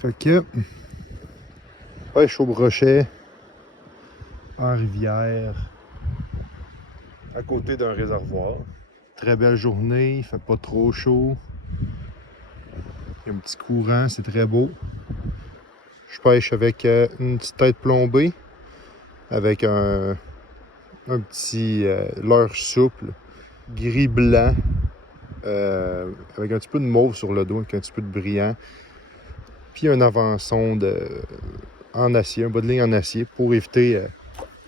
Fait que pêche au brochet en rivière à côté d'un réservoir. Très belle journée, il fait pas trop chaud. Il y a un petit courant, c'est très beau. Je pêche avec une petite tête plombée, avec un petit leurre souple, gris-blanc, avec un petit peu de mauve sur le dos, avec un petit peu de brillant. Puis un avant-sonde en acier, un bas de ligne en acier pour éviter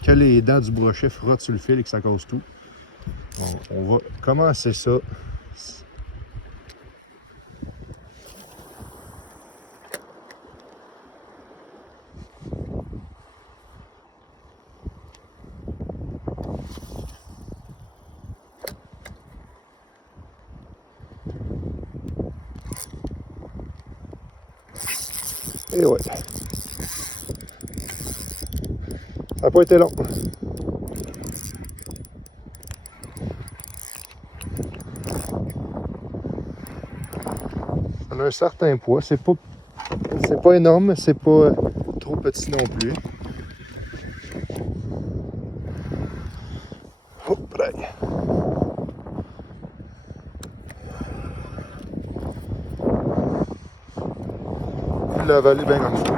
que les dents du brochet frottent sur le fil et que ça casse tout. Bon, on va commencer ça. Et ouais. Ça n'a pas été long. On a un certain poids. C'est pas énorme, mais c'est pas trop petit non plus. Hop là. Il l'a avalé bien en dessous.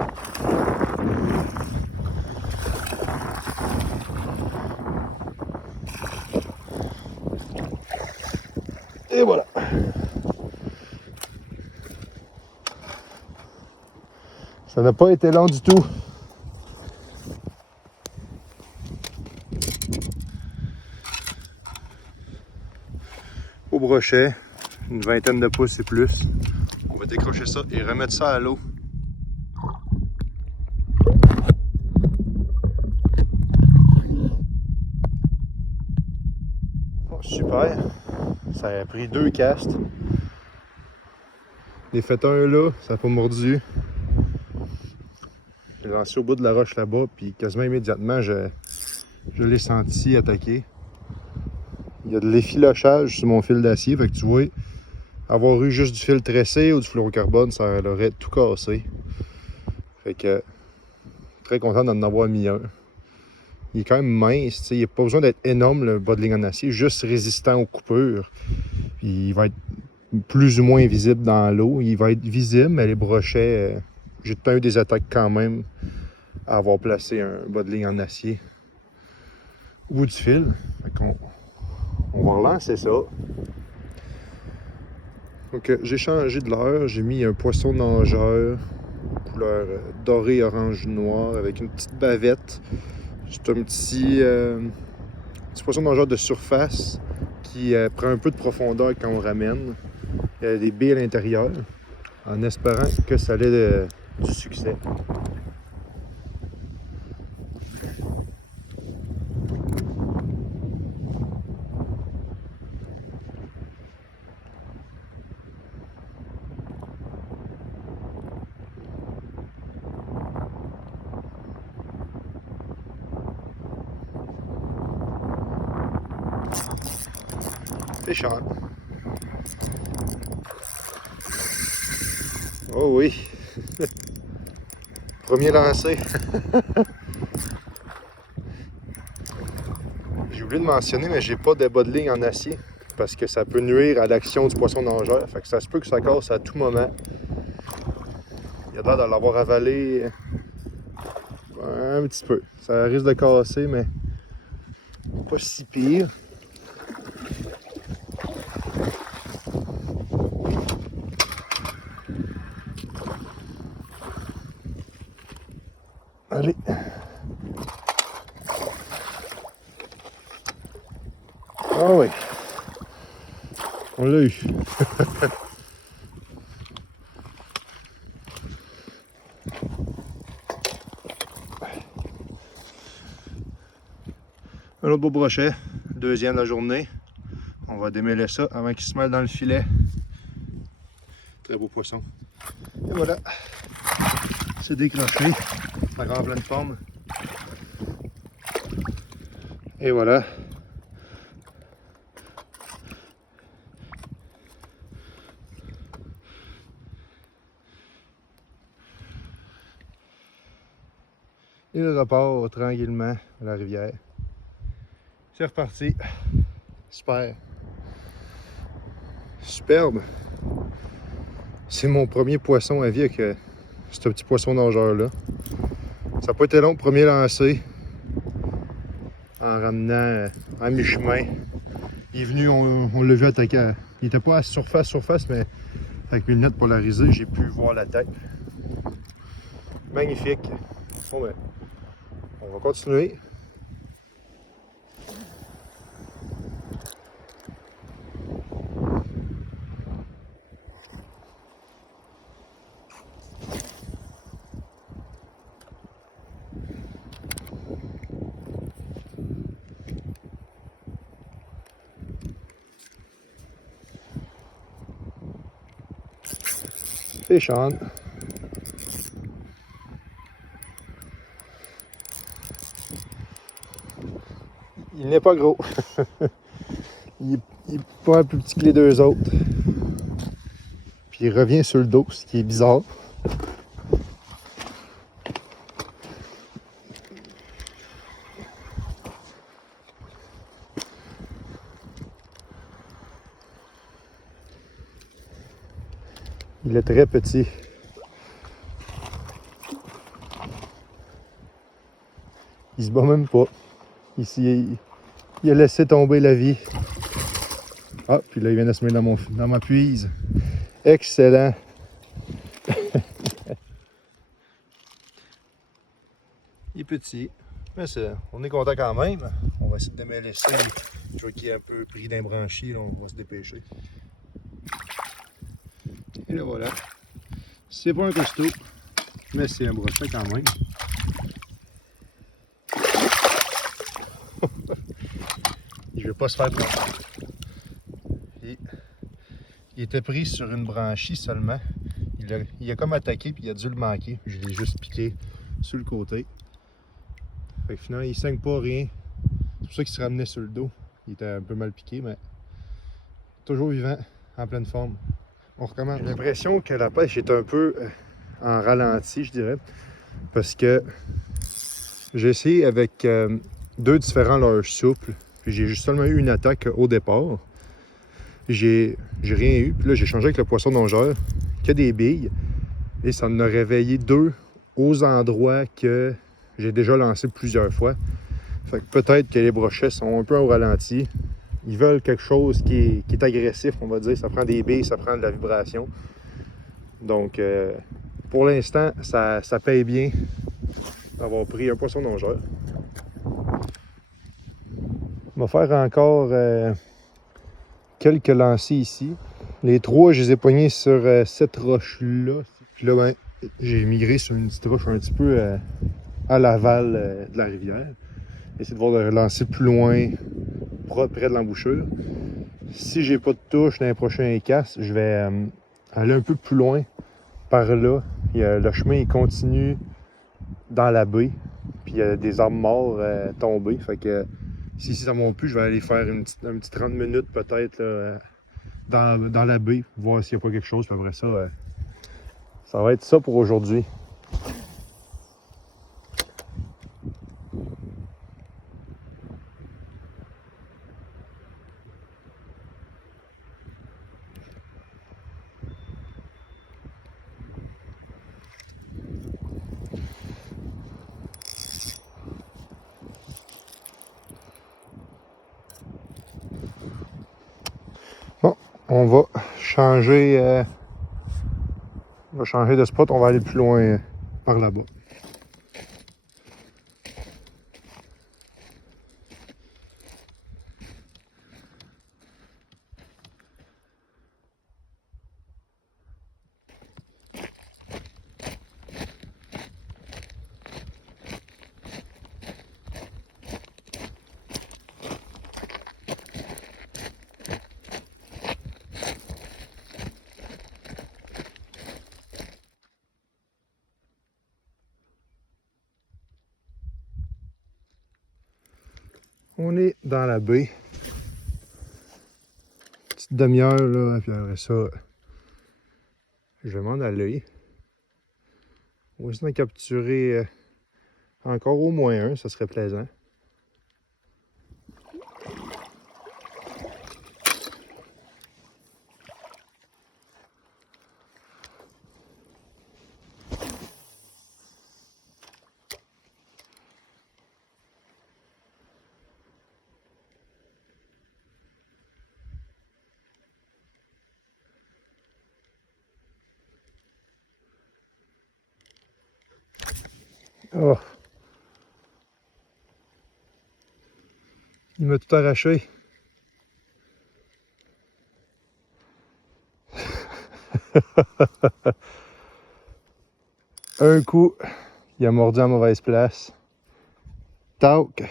Et voilà. Ça n'a pas été long du tout. Au brochet, une vingtaine de pouces et plus. On va décrocher ça et remettre ça à l'eau. Oh, super. Ça a pris 2 castes. J'ai fait un là, ça n'a pas mordu. J'ai lancé au bout de la roche là-bas, puis quasiment immédiatement, je l'ai senti attaquer. Il y a de l'effilochage sur mon fil d'acier, fait que tu vois, avoir eu juste du fil tressé ou du fluorocarbone, ça l'aurait tout cassé. Fait que, très content d'en avoir mis un. Il est quand même mince, il n'y a pas besoin d'être énorme le bas de ligne en acier, juste résistant aux coupures. Puis il va être plus ou moins visible dans l'eau. Il va être visible, mais les brochets, j'ai tout le temps eu des attaques quand même à avoir placé un bas de ligne en acier au bout du fil. Fait qu'on va relancer ça. Donc j'ai changé de leurre, j'ai mis un poisson nageur, couleur doré, orange, noir, avec une petite bavette. C'est un petit poisson nageur de surface qui prend un peu de profondeur quand on ramène. Il y a des baies à l'intérieur, en espérant que ça ait du succès. C'est cher. Oh oui! Premier lancé. J'ai oublié de mentionner, mais j'ai pas de bas de ligne en acier parce que ça peut nuire à l'action du poisson nageur. Fait que ça se peut que ça casse à tout moment. Il a l'air de l'avoir avalé un petit peu. Ça risque de casser, mais pas si pire. Allez. Ah oui. On l'a eu. Un autre beau brochet. Deuxième de la journée. On va démêler ça avant qu'il se mêle dans le filet. Très beau poisson. Et voilà. C'est décroché. Encore en pleine forme. Et voilà. Il repart tranquillement à la rivière. C'est reparti. Super. Superbe. C'est mon premier poisson à vie avec ce petit poisson nageur-là. Ça n'a pas été long, premier lancé. En ramenant à mi-chemin. Il est venu, on l'a vu attaquer. Il n'était pas à surface, mais avec mes lunettes polarisées, j'ai pu voir l'attaque. Magnifique. Bon ben, on va continuer. Fish on. Il n'est pas gros. il est pas plus petit que les deux autres. Puis il revient sur le dos, ce qui est bizarre. Il est très petit. Il se bat même pas. Ici, il a laissé tomber la vie. Ah, puis là, il vient de se mettre dans ma puise. Excellent. Il est petit. Mais on est content quand même. On va essayer de démêler ça. Je vois qu'il est un peu pris d'un branchi. Là, on va se dépêcher. Et là, voilà. C'est pas un costaud, mais c'est un brochet quand même. Il veut pas se faire prendre. Il était pris sur une branchie seulement. Il a comme attaqué puis il a dû le manquer. Je l'ai juste piqué sur le côté. Fait que finalement, il saigne pas rien. C'est pour ça qu'il se ramenait sur le dos. Il était un peu mal piqué, mais toujours vivant, en pleine forme. On recommence. J'ai l'impression que la pêche est un peu en ralenti, je dirais. Parce que j'ai essayé avec deux différents leurres souples. Puis j'ai juste seulement eu une attaque au départ. J'ai rien eu. Puis là, j'ai changé avec le poisson nageur, qui a des billes. Et ça en a réveillé deux aux endroits que j'ai déjà lancé plusieurs fois. Fait que peut-être que les brochets sont un peu au ralenti. Ils veulent quelque chose qui est agressif, on va dire. Ça prend des billes, ça prend de la vibration. Donc, pour l'instant, ça paye bien d'avoir pris un poisson nageur. On va faire encore quelques lancers ici. Les trois, je les ai pognés sur cette roche-là. Puis là, ben, j'ai migré sur une petite roche un petit peu à l'aval de la rivière. Essayer de voir de lancer plus loin, près de l'embouchure. Si j'ai pas de touche dans les prochains castes, je vais aller un peu plus loin par là. Le chemin il continue dans la baie. Puis il y a des arbres morts tombés. Fait que si ça ne monte plus, je vais aller faire un petit 30 minutes peut-être dans la baie, voir s'il n'y a pas quelque chose. Puis après ça, ça va être ça pour aujourd'hui. Bon, on va changer de spot, on va aller plus loin par là-bas. On est dans la baie. Petite demi-heure, là, puis après ça, je vais m'en aller. On va essayer de capturer Encore au moins un, ça serait plaisant. Oh! Il m'a tout arraché. Un coup, il a mordu à mauvaise place. Tac!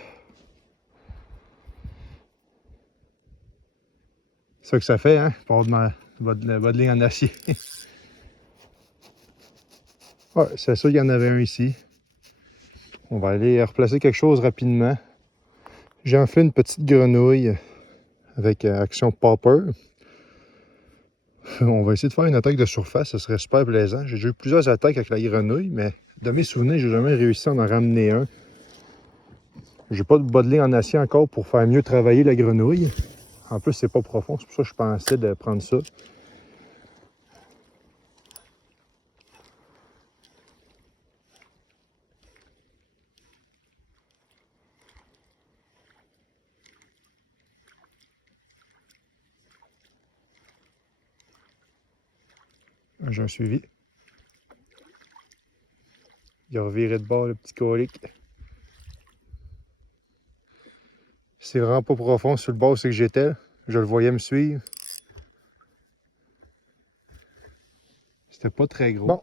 C'est ça que ça fait, hein? Pour votre ligne en acier. Ouais, c'est ça, il y en avait un ici. On va aller replacer quelque chose rapidement. J'ai enflé une petite grenouille avec action popper. On va essayer de faire une attaque de surface, ce serait super plaisant. J'ai déjà eu plusieurs attaques avec la grenouille, mais de mes souvenirs, j'ai jamais réussi à en ramener un. J'ai pas de bas de ligne en acier encore pour faire mieux travailler la grenouille. En plus, c'est pas profond, c'est pour ça que je pensais de prendre ça. J'ai un suivi. Il a reviré de bord le petit colique. C'est vraiment pas profond sur le bord, c'est que j'étais. Je le voyais me suivre. C'était pas très gros. Bon.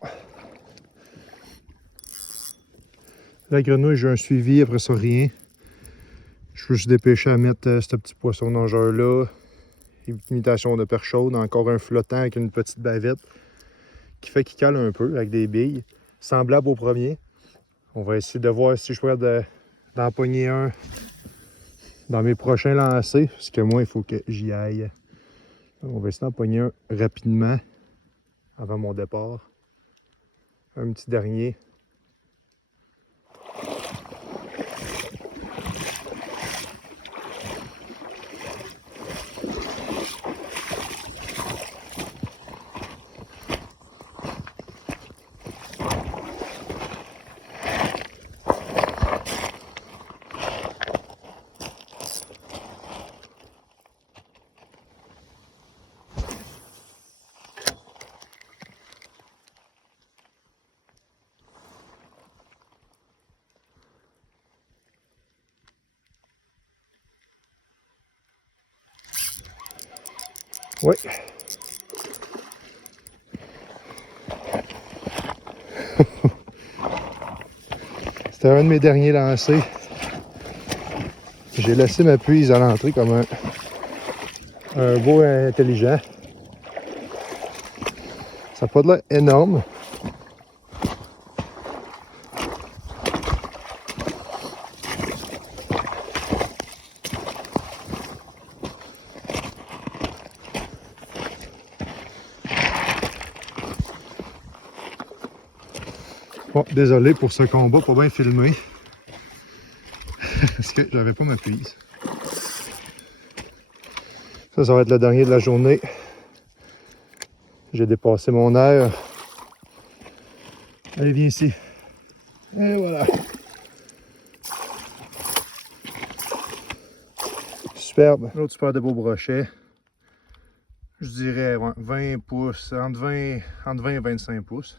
La grenouille, j'ai un suivi, après ça, rien. Je me suis dépêché à mettre ce petit poisson nageur-là. Une imitation de perche chaude, encore un flottant avec une petite bavette qui fait qu'il cale un peu avec des billes, semblable au premier. On va essayer de voir si je pourrais d'en pogner un dans mes prochains lancers, parce que moi, il faut que j'y aille. On va essayer d'en pogner un rapidement avant mon départ. Un petit dernier. Oui. C'était un de mes derniers lancers. J'ai laissé ma puise à l'entrée comme un beau intelligent. Ça n'a pas de l'air énorme. Bon, désolé pour ce combat, pas bien filmé. Parce que j'avais pas ma prise. Ça va être le dernier de la journée. J'ai dépassé mon heure. Allez, viens ici. Et voilà. Superbe. L'autre super de beau brochet. Je dirais ouais, 20 pouces, entre 20 et 25 pouces.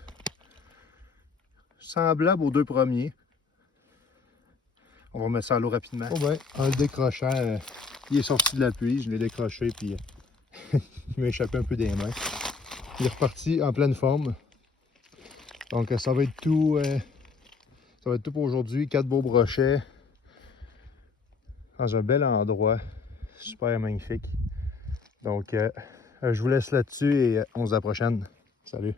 Semblable aux deux premiers. On va mettre ça à l'eau rapidement. Oh ben, en le décrochant, il est sorti de la pluie, je l'ai décroché puis il m'a échappé un peu des mains. Il est reparti en pleine forme. Donc ça va être tout. Ça va être tout pour aujourd'hui. 4 beaux brochets. Dans un bel endroit. Super magnifique. Donc je vous laisse là-dessus et on se dit à la prochaine. Salut!